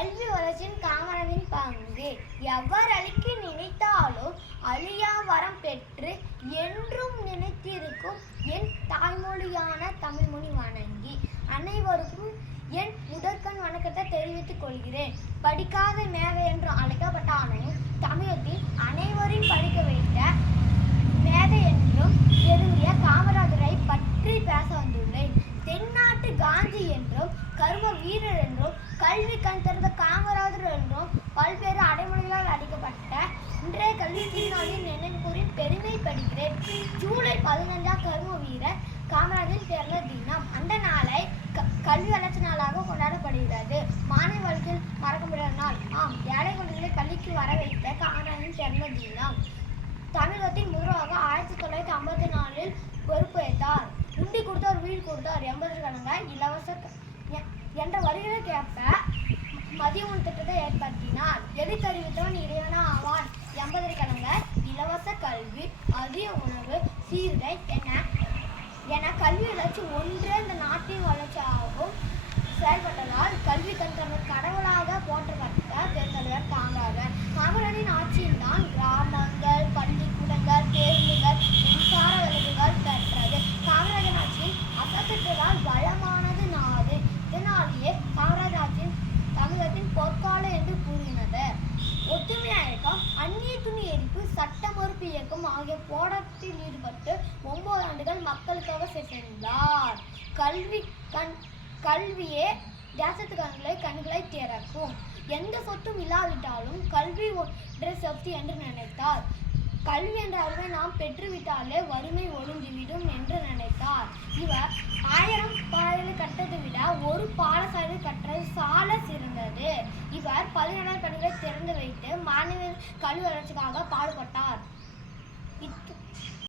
கல்வி வளர்ச்சியின் காமராஜின் பங்கு. எவர் அளிக்க நினைத்தாலும் அழியா வரம் பெற்று என்றும் நினைத்திருக்கும் என் தாய்மொழியான தமிழ்மொழி வணங்கி அனைவருக்கும் என் முதற்கண் வணக்கத்தை தெரிவித்துக் கொள்கிறேன். படிக்காத மேதை என்று அழைக்கப்பட்டாலும் தமிழகத்தில் அனைவரையும் படிக்க வைத்த மேதை என்றும் பெருமைய காமராஜரை பற்றி பேச வந்துள்ளேன். தென்னாட்டு காந்தி என்றும் கர்ம வீரர் என்றும் கல்வி கண் திறந்த காமராஜர் என்றும் பல்வேறு அடைமொழிகளால் அளிக்கப்பட்ட இன்றைய கல்வி திருநாளில் நினைவு கூறி பெருமைப்படுகிறேன். ஜூலை 15 கர்ம வீரர் காமராஜரின் பிறந்த தினம். அந்த நாளை கல்வி வளர்ச்சி நாளாக கொண்டாடப்படுகிறது. மாணவ வாழ்க்கையில் மறக்க முடியாத நாள். ஏழை குழந்தைகளை பள்ளிக்கு வர வைத்த காமராஜரின் பிறந்த தினம். தமிழகத்தின் முதல்வராக 1954 பொறுப்பேற்றார். உண்டி கொடுத்தார், வீடு கொடுத்தார், 80 கணங்க இலவச என்ற வரிகளுக்கேற்ப மதிய உணவு திட்டத்தை ஏற்படுத்தினார். எழுத்தறிவித்தவன் இறைவனா ஆவான். 80 கணங்க இலவச கல்வி, மதிய உணவு, சீருடை என கல்வி வளர்ச்சி ஒன்றே இந்த நாட்டின் வளர்ச்சியாகவும் செயல்பட்டதால் கல்வி கண் கடவுளாக போற்றப்பட்ட பெருந்தலைவர் காமராஜர். காமராஜரின் ஆட்சியில் தான் கிராமங்கள், பள்ளிக்கூடங்கள், பேருந்துகள், மின்சார விளக்குகள் பெற்றது. காமராஜர் ஆட்சியில் அசத்திட்டதால் வளமானது நாடு. இதனாலேயே காமராஜர் ஆட்சியின் தமிழகத்தின் பொற்கால என்று கூறினது. ஒற்றுமை இயக்கம், அந்நிய துணி எரிப்பு, சட்ட மறுப்பு இயக்கம் ஆகிய போராட்டத்தில் ஈடுபட்டு 9 ஆண்டுகள் மக்களுக்காக சென்றார். கல்வியே தேசத்து கண்களை திறக்கும். எந்த சொத்தும் இல்லாவிட்டாலும் கல்வி ஒன்றே சொத்து என்று நினைத்தார். கல்வி என்ற அறிவை நாம் பெற்றுவிட்டாலே வறுமை ஒழிந்துவிடும் என்று நினைத்தார். இவர் 1000 பாடலை கட்டதை விட ஒரு பாடசாலை கற்றது சால சிறந்தது. இவர் 17 பள்ளிகளை திறந்து வைத்து மாணவ கல்வி வளர்ச்சிக்காக பாடுபட்டார்.